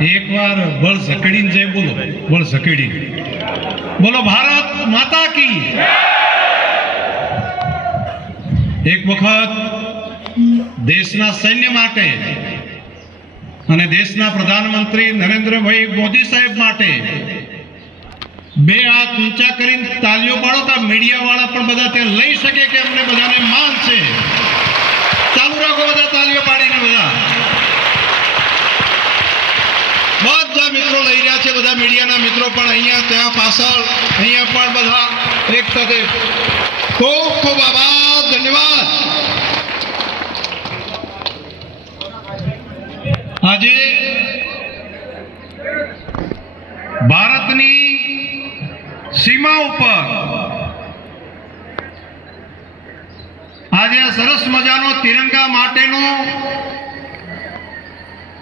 એકવાર બળ સકડીને જય બોલો. બળ સકડી બોલો, ભારત માતા કી એક વખત દેશના સૈન્ય માટે અને દેશના પ્રધાનમંત્રી નરેન્દ્રભાઈ મોદી સાહેબ માટે બે હાથ ઊંચા કરીને તાલીઓ પાડો તો મીડિયા વાળા પણ બધા ત્યાં લઈ શકે કે અમને બધાને માન છે ચાલુ રાખો બધા તાલીઓ પાડીને બધા બધા મિત્રો લઈ રહ્યા છે બધા મીડિયાના મિત્રો પણ અહીંયા ત્યાં પાછળ અહીંયા પણ બધા એક સાથે ખૂબ ખૂબ આભાર, ધન્યવાદ. આજે ભારતની સીમા ઉપર આજે સરસ મજાનો તિરંગા માટેનો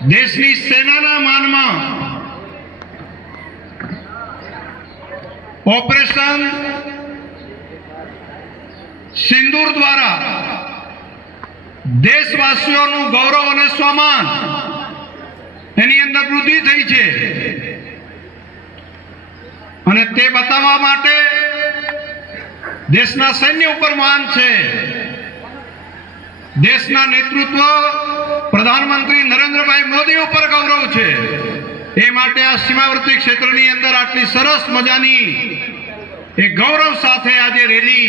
દેશની સેનાના માનમાં ઓપરેશન સિંદૂર દ્વારા દેશવાસીઓનું ગૌરવ અને સ્વમાન એની અંદર વૃદ્ધિ થઈ છે. અને તે બતાવવા માટે દેશના સૈન્ય ઉપર માન છે. દેશના નેતૃત્વ પ્રધાનમંત્રી નરેન્દ્રભાઈ મોદી ઉપર ગૌરવ છે. એ માટે આ સીમાવર્તી ક્ષેત્રની અંદર આટલી સરસ મજાની એ ગૌરવ સાથે આજે રેલી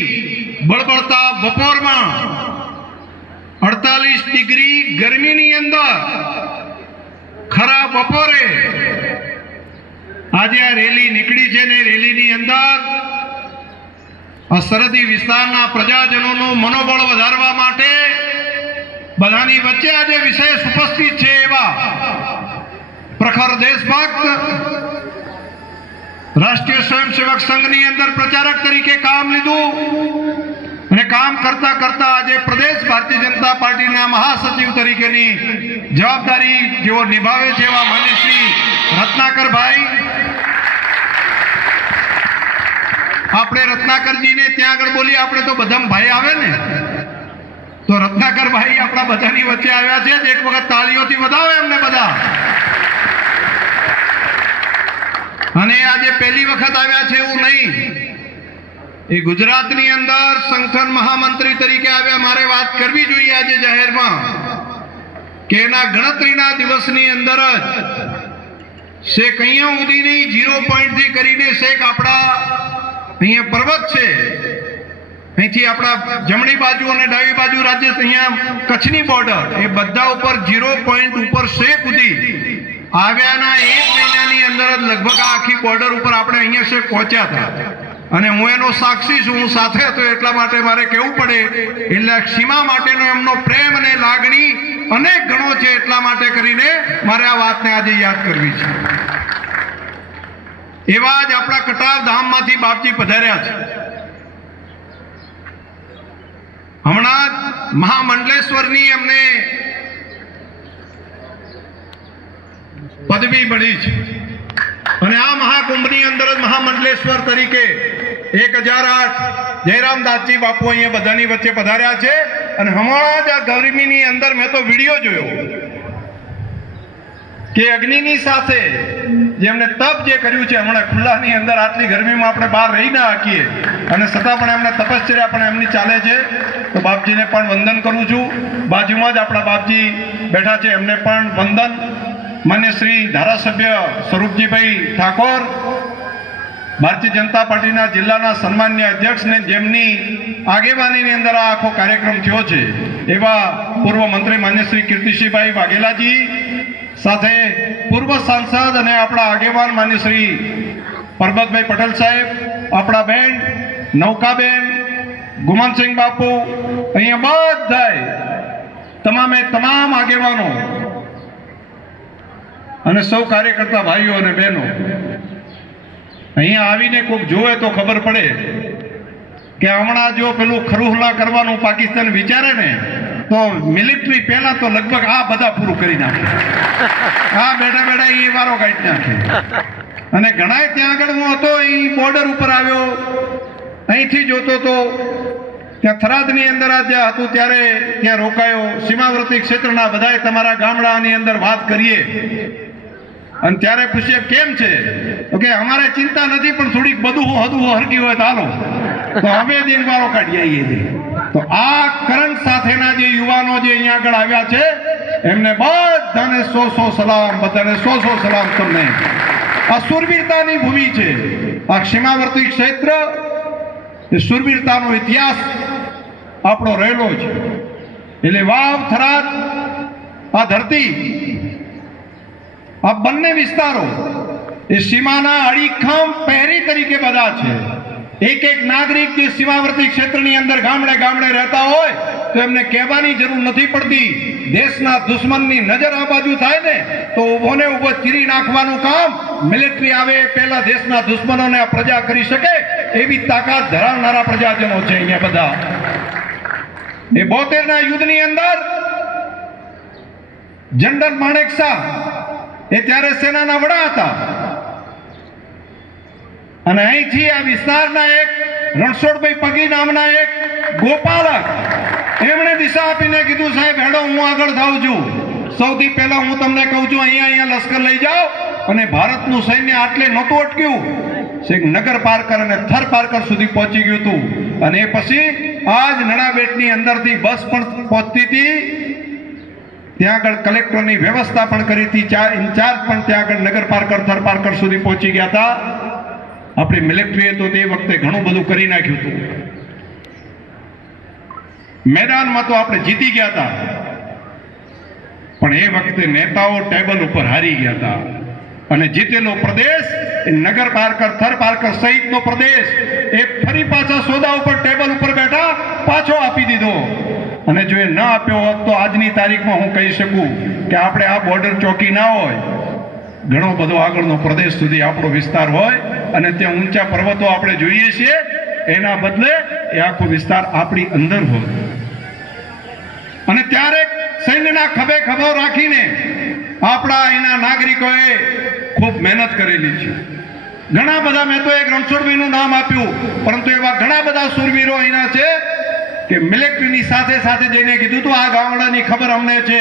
બળબડતા બપોરમાં અડતાલીસ ડિગ્રી ગરમીની અંદર ખરા બપોરે આજે આ રેલી નીકળી છે ને રેલીની અંદર આ સરહદી વિસ્તારના પ્રજાજનોનું મનોબળ વધારવા માટે બધાની વચ્ચે આજે વિશેષ ઉપસ્થિત છે એવા પ્રખર દેશભક્ત રાષ્ટ્રીય સ્વયંસેવક સંઘની અંદર પ્રચારક તરીકે કામ લીધું અને કામ કરતા કરતા આજે પ્રદેશ ભારતીય જનતા પાર્ટીના મહાસચિવ તરીકેની જવાબદારી જેઓ નિભાવે છે એવા માન્ય શ્રી રત્નાકરભાઈ. આપણે રત્નાકરજીને ત્યાં આગળ બોલીએ, આપણે તો બધા ભાઈ આવે ને. તો રત્નાકરભાઈ આપણા બધાની વચ્ચે આવ્યા છે, એક વખત તાળીઓથી વધાવે એમને બધા. અને આજે પહેલી વખત આવ્યા છે એવું નહીં. એ ગુજરાતની અંદર સંગઠન મહામંત્રી તરીકે આવ્યા, મારે વાત કરવી જોઈએ આજે જાહેરમાં કે એના ગણતરીના દિવસની અંદર જ શેખ અહીંયા સુધીની ઝીરો પોઈન્ટથી કરીને શેખ આપણા અહીંયા પર્વત છે. અહીંથી આપણા જમણી બાજુ અને ડાબી બાજુ રાજ્ય અહીંયા કચ્છની બોર્ડર એ બધા ઉપર ઝીરો પોઈન્ટ ઉપર શેખ સુધી આવ્યાના એક મહિનાની અંદર જ લગભગ આખી બોર્ડર ઉપર આપણે અહીંયા છે પહોંચ્યા હતા. અને હું એનો સાક્ષી છું, હું સાથે હતો, એટલા માટે મારે કહેવું પડે, એટલે સીમા માટેનો એમનો પ્રેમ અને લાગણી અનેક ગણો છે, એટલા માટે કરીને મારે આ વાતને આજે યાદ કરવી છે. એવા જ આપણા કટાર ધામમાંથી બાપજી પધાર્યા છે. હમણાં મહામંડલેશ્વરની એમને પદવી મળી છે. અને આ મહાકુંભની અંદર જ મહામંડલેશ્વર તરીકે એક હજાર આઠ જયરામદાસજી બાપુ અહીંયા બધાની વચ્ચે પધાર્યા છે. અને હમણાં જ આ ગરમીની અંદર મેં તો વીડિયો જોયો કે અગ્નિની સાથે જેમને તપ જે કર્યું છે, હમણાં ખુલ્લાની અંદર આટલી ગરમીમાં આપણે બહાર રહી ના શકીએ. અને છતાં પણ એમને તપશ્ચર્યા પણ એમની ચાલે છે. તો બાપજીને પણ વંદન કરું છું. બાજુમાં જ આપણા બાપજી બેઠા છે. એમને પણ વંદન. માન્ય શ્રી ધારાસભ્ય સ્વરૂપજીભાઈ ઠાકોર, ભારતીય જનતા પાર્ટીના જિલ્લાના સન્માન્ય અધ્યક્ષને જેમની આગેવાનીની અંદર આ આખો કાર્યક્રમ થયો છે, એવા પૂર્વ મંત્રી માન્ય શ્રી કીર્તિસિંહભાઈ વાઘેલાજી, સાથે પૂર્વ સાંસદ અને આપણા આગેવાન માન્ય શ્રી પરબતભાઈ પટેલ સાહેબ, આપણા બેન નૌકાબેન, ગુમાનસિંહ બાપુ, અહીંયા બધાય, તમામે તમામ આગેવાનો અને સૌ કાર્યકર્તા ભાઈઓ અને બહેનો. અહીંયા આવીને કોઈક જોવે તો ખબર પડે કે હમણાં જો પેલું ખરુહલા કરવાનું પાકિસ્તાન વિચારે ને, તો મિલિટરી પહેલા તો લગભગ આ બધા પૂરું કરી નાખે. આ બેઠા બેઠા એ વારો કાઢી નાખે. અને ઘણાય ત્યાં આગળ હું હતો એ બોર્ડર ઉપર આવ્યો. અહીંથી જોતો તો ત્યાં થરાદની અંદર આ જ્યાં હતું ત્યારે ત્યાં રોકાયો. સીમાવર્તી ક્ષેત્રના બધાએ તમારા ગામડાની અંદર વાત કરીએ. અને ત્યારે પૂછીએ, કેમ છે? તો કે, અમારે ચિંતા નથી, પણ થોડીક બધું હતું હરકી હોય તો તો અમે દિન વારો કાઢી આવીએ છીએ. તો આ કરંટ સાથેના જે યુવાનો જે અહીંયા આગળ આવ્યા છે, એમને બધાને સો સો સલામ, બધાને સો સો સલામ તમને. આ સુરવીરતાની ભૂમિ છે. આ સીમાવર્તી ક્ષેત્ર એ સુરવીરતાનો ઇતિહાસ આપણો રહેલો છે એટલે વાવ, થરાદ, આ ધરતી, આ બંને વિસ્તારો એ સીમાના અડીખમ પહેરી તરીકે બધા છે. એક એક નાગરિક જે સીમાવર્તી ક્ષેત્રની અંદર ગામડે ગામડે રહેતા હોય, તો એમને કહેવાની જરૂર નથી પડતી, દેશના દુશ્મનની નજર આ બાજુ થાય ને, તો ઊભો ને ઊભો ચીરી નાખવાનું કામ મિલિટરી આવે, પહેલા દેશના દુશ્મનોને આ પ્રજા કરી શકે, એવી તાકાત ધરાવનારા પ્રજાજનો છે અહીંયા બધા. એ બોતેર ના યુદ્ધની અંદર જનરલ માણેક શાહ એ ત્યારે સેનાના વડા હતા. અને અહીંથી આ વિસ્તારના એક રણછોડભાઈ પગી નામના એક ગોપાલક, એમણે દિશા આપીને કીધું, સાહેબ, હેડો, હું આગળ થાઉં છું. સૌથી પહેલા હું તમને કહું છું, અહીંયા અહીંયા લશ્કર લઈ જાઓ. અને ભારતનું સૈન્ય આટલે નહોતું અટક્યું. છેક નગર પારકર અને થર પારકર સુધી પહોંચી ગયું હતું અને એ પછી આજ નડાબેટની અંદરથી બસ પણ પહોંચતી હતી. ત્યાં આગળ કલેક્ટરની વ્યવસ્થા પણ કરી હતી. ચાર ઇન્ચાર્જ પણ ત્યાં આગળ નગર પારકર સુધી પહોંચી ગયા હતા. આપણી મિલિટરીએ તો તે વખતે ઘણું બધું કરી નાખ્યું હતું. મેદાનમાં તો આપણે જીતી ગયા હતા. પણ એ વખતે નેતાઓ ટેબલ ઉપર હારી ગયા હતા. અને જીતેલો પ્રદેશ નગર પાર્કર, થર પારકર સહિતનો પ્રદેશ, એ ફરી પાછા સોદા ઉપર ટેબલ પાછો આપી દીધો. અને જો એ ન આપ્યો હોત તો આજની તારીખમાં હું કહી શકું કે આપણે આ બોર્ડર ચોકી ના હોય, ઘણો બધો આગળનો પ્રદેશ સુધી આપણો વિસ્તાર હોય અને ત્યાં ઊંચા પર્વતો આપણે જોઈએ છીએ, એના બદલે એ આખો વિસ્તાર આપણી અંદર હોય. અને ત્યારે સૈન્યના ખભે ખભો રાખીને આપણા અહીંના નાગરિકોએ ખૂબ મહેનત કરેલી છે. ઘણા બધા, મેં તો એક રણછોડવીનું નામ આપ્યું, પરંતુ એવા ઘણા બધા સુરવીરો અહીંના છે કે મિલિટરીની સાથે સાથે જઈને કીધું તું, આ ગામડાની ખબર અમને છે.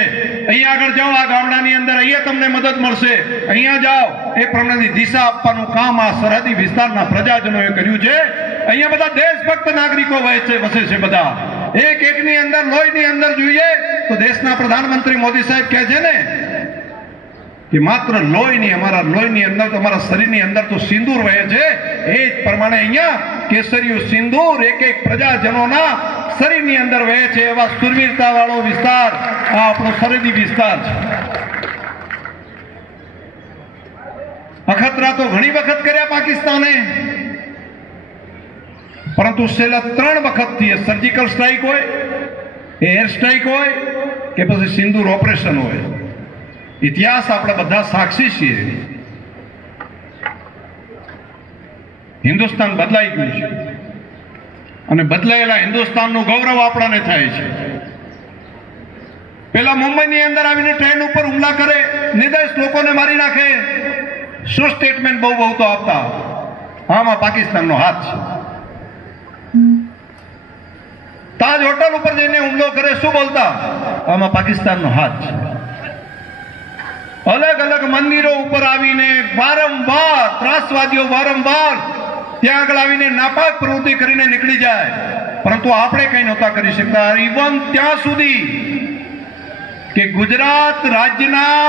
અહીંયા આગળ જાઓ, આ ગામડાની અંદર અહીંયા તમને મદદ મળશે. અહીંયા જાઓ. એ પ્રમાણેની દિશા આપવાનું કામ આ સરહદી વિસ્તારના પ્રજાજનોએ કર્યું છે. અહીંયા બધા દેશભક્ત નાગરિકો વહે છે, વસે છે બધા. એક એકની અંદર, લોહીની અંદર જોઈએ તો દેશના પ્રધાનમંત્રી મોદી સાહેબ કહે છે ને કે માત્ર લોહીની અમારા લોહીની અંદર તમારા શરીરની અંદર તો સિંદૂર વહે છે. એ જ પ્રમાણે અહીંયા કેસરિયું સિંદૂર એક એક પ્રજાજનોના શરીરની અંદર વહે છે. એવા સુરવીરતા વાળો વિસ્તાર, આ આપણો સરહદી વિસ્તાર છે. અખતરા તો ઘણી વખત કર્યા પાકિસ્તાને. પરંતુ છેલ્લા ત્રણ વખતથી એ સર્જિકલ સ્ટ્રાઇક હોય, એ એર સ્ટ્રાઇક હોય, કે પછી સિંદૂર ઓપરેશન હોય. ઇતિહાસ આપણે બધા સાક્ષી છીએ. હિન્દુસ્તાન બદલાઈ ગયું છે. અને બદલાયેલા હિન્દુસ્તાનનું ગૌરવ આપણાને થાય છે. પેલા મુંબઈની અંદર આવીને ટ્રેન ઉપર હુમલા કરે, નિર્દોષ લોકોને મારી નાખે. શું સ્ટેટમેન્ટ બહુ બહુ તો આપતા આમાં પાકિસ્તાનનો હાથ છે. તાજ હોટલ ઉપર જઈને હુમલો કરે, શું બોલતા? આમાં પાકિસ્તાનનો હાથ છે. અલગ અલગ મંદિરો ઉપર આવીને વારંવાર, ત્રાસવાદીઓ વારંવાર ત્યાં આગળ આવીને નાપાક પ્રવૃત્તિ કરીને નીકળી જાય. પરંતુ આપણે કંઈ નહોતા કરી શકતા. ઇવન ત્યાં સુધી કે ગુજરાત રાજ્યના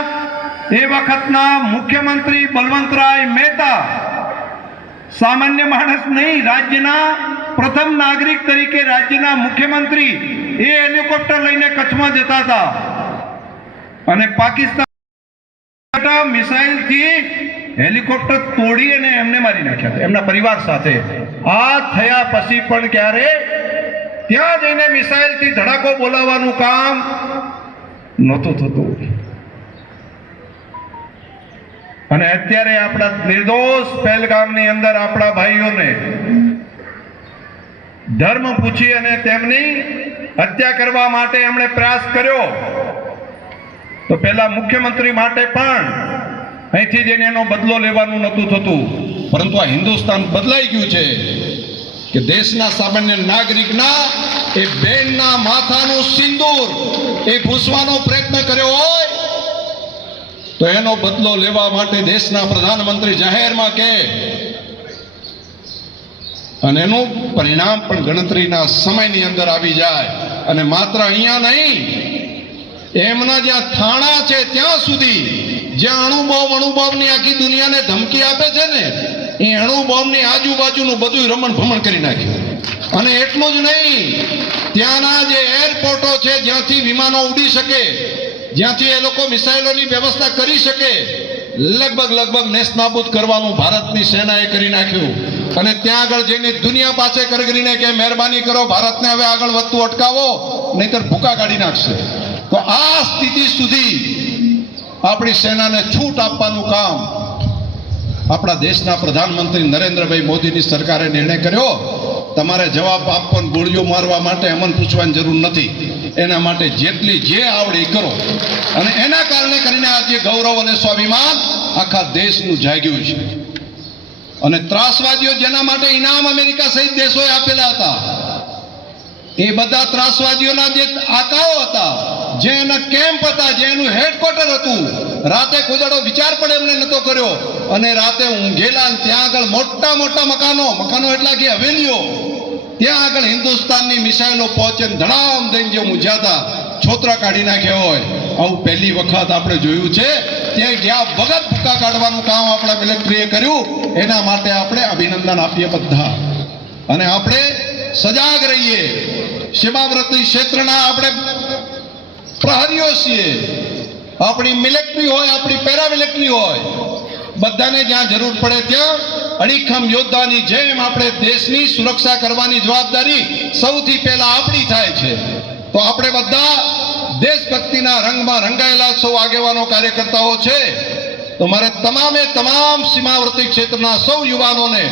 એ વખતના મુખ્યમંત્રી બલવંતરાય મહેતા સામાન્ય માણસ નહીં, રાજ્યના પ્રથમ નાગરિક તરીકે રાજ્યના મુખ્યમંત્રી એ હેલિકોપ્ટર લઈને કચ્છમાં જતા હતા. અને પાકિસ્તાન મિસાઇલથી હેલિકોપ્ટર તોડી અને એમને મારી નાખ્યા એમના પરિવાર સાથે. આ થયા પછી પણ ક્યારે? ત્યાં જઈને મિસાઇલથી ધડાકો બોલાવવાનું કામ નહોતું થતું. અને અત્યારે આપણા નિર્દોષ પહેલગામની અંદર આપણા ભાઈઓને ધર્મ પૂછી અને તેમની હત્યા કરવા માટે એમણે પ્રયાસ કર્યો. તો પેલા મુખ્યમંત્રી માટે પણ અહીંથી જઈને એનો બદલો લેવાનું નહોતું થતું. પરંતુ આ હિન્દુસ્તાન બદલાઈ ગયું છે કે દેશના સામાન્ય નાગરિકના એ બેનના માથાનું સિંદૂર એ ભૂસવાનો પ્રયત્ન કર્યો હોય, તો એનો બદલો લેવા માટે દેશના પ્રધાનમંત્રી જાહેરમાં કે. અને એનું પરિણામ પણ ગણતરીના સમયની અંદર આવી જાય. અને માત્ર અહીંયા નહીં, એમના જ્યાં થાણા છે ત્યાં સુધી જ્યાં અણુબોમ્બ અણુબોમ્બની આખી દુનિયાને ધમકી આપે છે ને, એ અણુબોમ્બની આજુબાજુનું બધું રમણ ભમણ કરી નાખ્યું અને એટલું જ નહીં, ત્યાંના જે એરપોર્ટો છે, જ્યાંથી વિમાનો ઉડી શકે, જ્યાંથી એ લોકો મિસાઇલોની વ્યવસ્થા કરી શકે, લગભગ લગભગ નેસ્તનાબૂદ કરવાનું ભારતની સેનાએ કરી નાખ્યું. અને ત્યાં આગળ જઈને દુનિયા પાસે કરી કરીને કે મહેરબાની કરો, ભારતને હવે આગળ વધતું અટકાવો, નહીતર ભૂકા કાઢી નાખશે. તો આ સ્થિતિ સુધી આપણી સેનાને છૂટ આપવાનું કામ. આપણા દેશના પ્રધાનમંત્રી નરેન્દ્રભાઈ મોદીની સરકારે નિર્ણય કર્યો, તમારે જવાબ આપવાનું ગોળીઓ મારવા માટે અમન પૂછવાની જરૂર નથી. એના માટે જેટલી જે આવડે કરો. અને એના કારણે કરીને આજે ગૌરવ અને સ્વાભિમાન આખા દેશનું જાગ્યું છે. અને ત્રાસવાદીઓ જેના માટે ઇનામ અમેરિકા સહિત દેશોએ આપેલા હતા, એ બધા ત્રાસવાદીઓના જે આકાઓ હતા જે એના કેમ્પ હતા, જે એનું હેડક્વાર્ટર હતું, રાતે કોદાડો વિચાર પણ એમને નતો કર્યો. અને રાતે ઊંઘેલા ત્યાં આગળ મોટા મોટા મકાનો મકાનો એટલા કે હવેલીઓ ત્યાં આગળ હિન્દુસ્તાનની મિસાઇલો પહોંચે ધડામ દઈને જે મૂંઝાતા છોતરા કાઢી નાખ્યા હોય. આવું પહેલી વખત આપણે જોયું છે. ત્યાં ગયા વગર ભૂકા કાઢવાનું કામ આપણા મિલિટરીએ કર્યું. એના માટે આપણે અભિનંદન આપીએ બધા. અને આપણે સજાગ રહીએ. સીમાવર્તી ક્ષેત્રના આપણે પ્રહરીઓ છીએ. આપણી મિલિટરી હોય, આપણી પેરામિલિટરી હોય. બધાને જ્યાં જરૂર પડે ત્યાં અડીખમ યોદ્ધાની જેમ આપણે દેશની સુરક્ષા કરવાની જવાબદારી સૌથી પહેલા આપણી થાય છે. તો આપણે બધા દેશભક્તિના રંગમાં રંગાયેલા સૌ આગેવાનો, કાર્યકર્તાઓ છે. તો મારે તમામે તમામ સીમાવર્તી ક્ષેત્રના સૌ યુવાનોને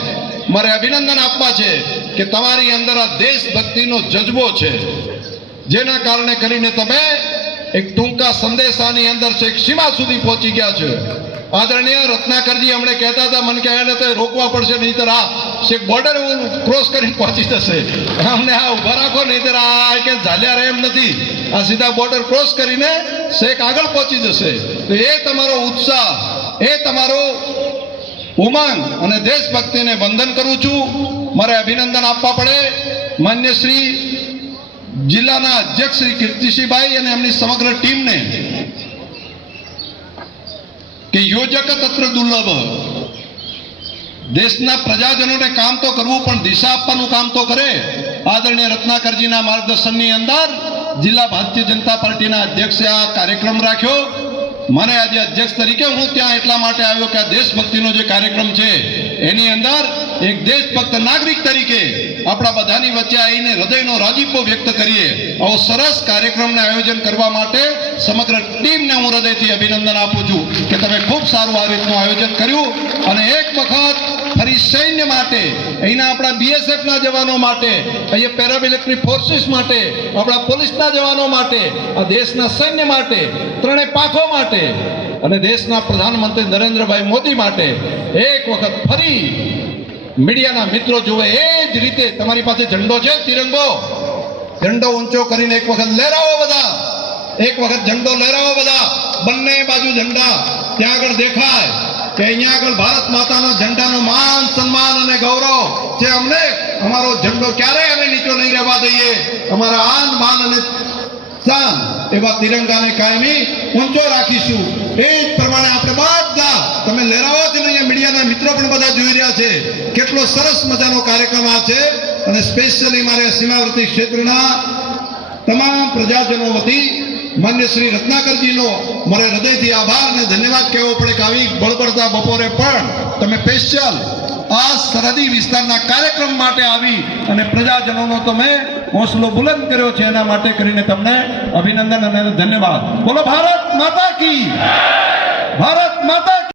મારે અભિનંદન આપવા છે કે તમારી અંદર આ દેશભક્તિનો જજ્બો છે. જેના કારણે કરીને તમે એક ટૂંકા સંદેશાની અંદર છેક સીમા સુધી પહોંચી ગયા છે. આદરણીય રત્નાકરજી અમને કહેતા હતા, મને કે એને તો રોકવા પડશે, નહીંતર આ છેક બોર્ડર ક્રોસ કરીને પહોંચી જશે. અમને આ ઊભા રાખો, નહીંતર આ કે ઝાલ્યા રહે એમ નથી. આ સીધા બોર્ડર ક્રોસ કરીને શેક આગળ પહોંચી જશે. તો એ તમારો ઉત્સાહ, એ તમારો ઉમંગ અને દેશભક્તિને વંદન કરું છું. મારે અભિનંદન આપવા પડે. માન્ય શ્રી જિલ્લાના અધ્યક્ષ શ્રી કીર્તિસિંહભાઈ અને એમની સમગ્ર ટીમને કે યોજક તત્ર દુર્લભ. દેશના પ્રજાજનોને કામ તો કરવું, પણ દિશા આપવાનું કામ તો કરે. આદરણીય રત્નાકરજીના માર્ગદર્શનની અંદર જિલ્લા ભારતીય જનતા પાર્ટીના અધ્યક્ષે આ કાર્યક્રમ રાખ્યો. મને આજે અધ્યક્ષ તરીકે હું ત્યાં એટલા માટે આવ્યો કે આ દેશભક્તિનો જે કાર્યક્રમ છે, એની અંદર એક દેશભક્ત નાગરિક તરીકે આપણા બધાની વચ્ચે આવીને હૃદયનો રાજીપો વ્યક્ત કરીએ. આવો સરસ કાર્યક્રમને આયોજન કરવા માટે સમગ્ર ટીમને હું હૃદયથી અભિનંદન આપું છું કે તમે ખૂબ સારું આ રીતનું આયોજન કર્યું અને એક વખત ફરી સૈન્ય માટે, અહીંના આપણા બીએસએફના જવાનો માટે, અહીંયા પેરામિલિટરી ફોર્સિસ માટે, આપણા પોલીસના જવાનો માટે, આ દેશના સૈન્ય માટે, ત્રણેય પાંખો માટે અને દેશના પ્રધાનમંત્રી નરેન્દ્રભાઈ મોદી માટે એક વખત ફરી મીડિયાના મિત્રો જુએ એ જ રીતે તમારી પાસે ઝંડો છે, તિરંગો? ઝંડો ઊંચો કરીને એક વખત લહેરાવો બધા. એક વખત ઝંડો લહેરાવો બધા. બંને બાજુ ઝંડા. ત્યાં આગળ દેખાય કે અહીંયા આગળ ભારત માતાના ઝંડાનો માન, સન્માન અને ગૌરવ જે અમને. અમારો ઝંડો ક્યારેય અમે નીચો નહીં રહેવા દઈએ. અમારા આન માન અને શાન એવા તિરંગાને કાયમી ઊંચો રાખીશું. એ જ પ્રમાણે આપણે બધા, તમે લહેરાવા જ નહીં મીડિયાના મિત્રો પણ બધા જોઈ રહ્યા છે. કેટલો સરસ મજાનો કાર્યક્રમ આ છે. અને સ્પેશિયલી મારે સીમાવર્તી ક્ષેત્રના તમામ પ્રજાજનો વતી માન્ય શ્રી રત્નાકરજીનો મારે હૃદયથી આભાર અને ધન્યવાદ કહેવો પડે કે આવી બળબડતા બપોરે પણ તમે સ્પેશિયલ આ સરહદી વિસ્તારના કાર્યક્રમ માટે આવી અને પ્રજાજનોનો તમે હોંસલો બુલંદ કર્યો છે, એના માટે કરીને તમને અભિનંદન અને ધન્યવાદ. બોલો, ભારત માતા કી. ભારત માતા